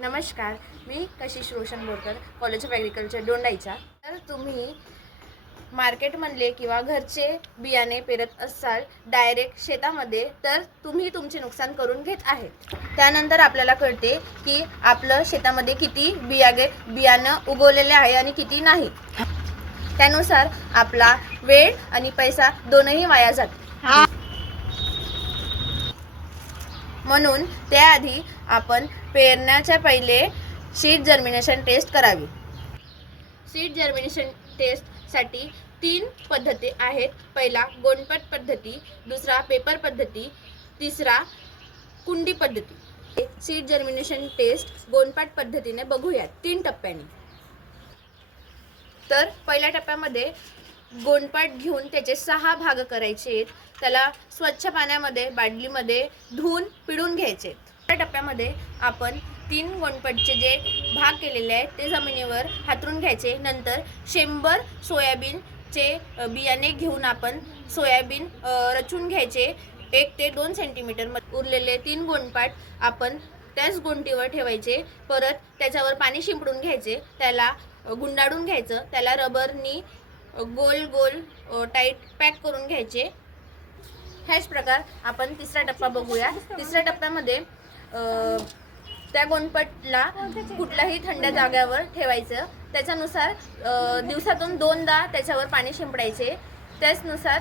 नमस्कार मी Kashish Roshan Borkar college of agriculture Dondaicha. तर तुम्ही मार्केटमधले किंवा घरचे बियाणे पेरत असाल डायरेक्ट शेतामध्ये तर तुम्ही तुमचे नुकसान करून घेत आहेत. त्यानंतर आपल्याला कळते की आपलं शेतामध्ये किती बियागे बियाणं उगवलेले आहे आणि किती नाही. त्यानुसार आपला वेळ आणि पैसा दोनही वाया जाते म्हणून त्याआधी आपण पेरण्याच्या पहिले सीड जर्मिनेशन टेस्ट करावी. सीड जर्मिनेशन टेस्टसाठी तीन पद्धती आहेत. पहिला गोंडपट पद्धती दुसरा पेपर पद्धती तिसरा कुंडी पद्धती. सीड जर्मिनेशन टेस्ट गोंडपाट पद्धतीने बघूयात. तीन टप्प्यांनी. तर पहिल्या टप्प्यामध्ये गोंडपाट घेऊन त्याचे सहा भाग करायचे. आहेत त्याला स्वच्छ पाण्यामध्ये बादलीमध्ये धुवून पिळून घ्यायचे. त्या टप्प्यामध्ये आपण तीन गोंडपाटचे जे भाग केलेले आहेत ते जमिनीवर हातरून घ्यायचे. नंतर शंभर सोयाबीनचे बियाणे घेऊन आपण सोयाबीन रचून घ्यायचे. एक ते दोन सेंटीमीटर उरलेले तीन गोंडपाट आपण त्याच गोंटीवर ठेवायचे. परत त्याच्यावर पाणी शिंपडून घ्यायचे. त्याला गुंडाळून घ्यायचं. त्याला रबरनी गोल गोल टाईट पॅक करून घ्यायचे. ह्याच प्रकार आपण तिसरा टप्पा बघूया. तिसऱ्या टप्प्यामध्ये त्या गोंडपटला कुठल्याही थंड जाग्यावर ठेवायचं. त्याच्यानुसार दिवसातून दोनदा त्याच्यावर पाणी शिंपडायचे. त्याचनुसार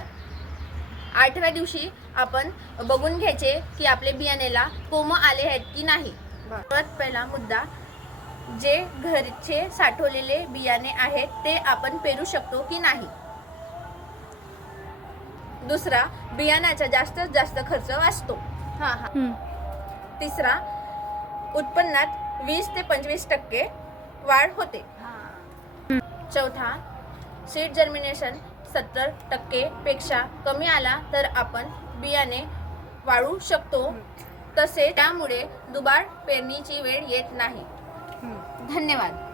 आठव्या दिवशी आपण बघून घ्यायचे की आपले बियाणेला कोंब आले आहेत की नाही. परत पहिला मुद्दा जे घरचे साठवलेले बियाणे आहेत ते आपण पेरू शकतो की नाही? दुसरा बियाण्याचा जास्तीत जास्त खर्च वाचतो हा हा. तिसरा उत्पन्नात वीस ते पंचवीस टक्के वाढ होते. चौथा सीड जर्मिनेशन सत्तर टक्के पेक्षा कमी आला तर आपण बियाणे वाढू शकतो. तसे त्यामुळे दुबार पेरणीची वेळ येत नाही. धन्यवाद.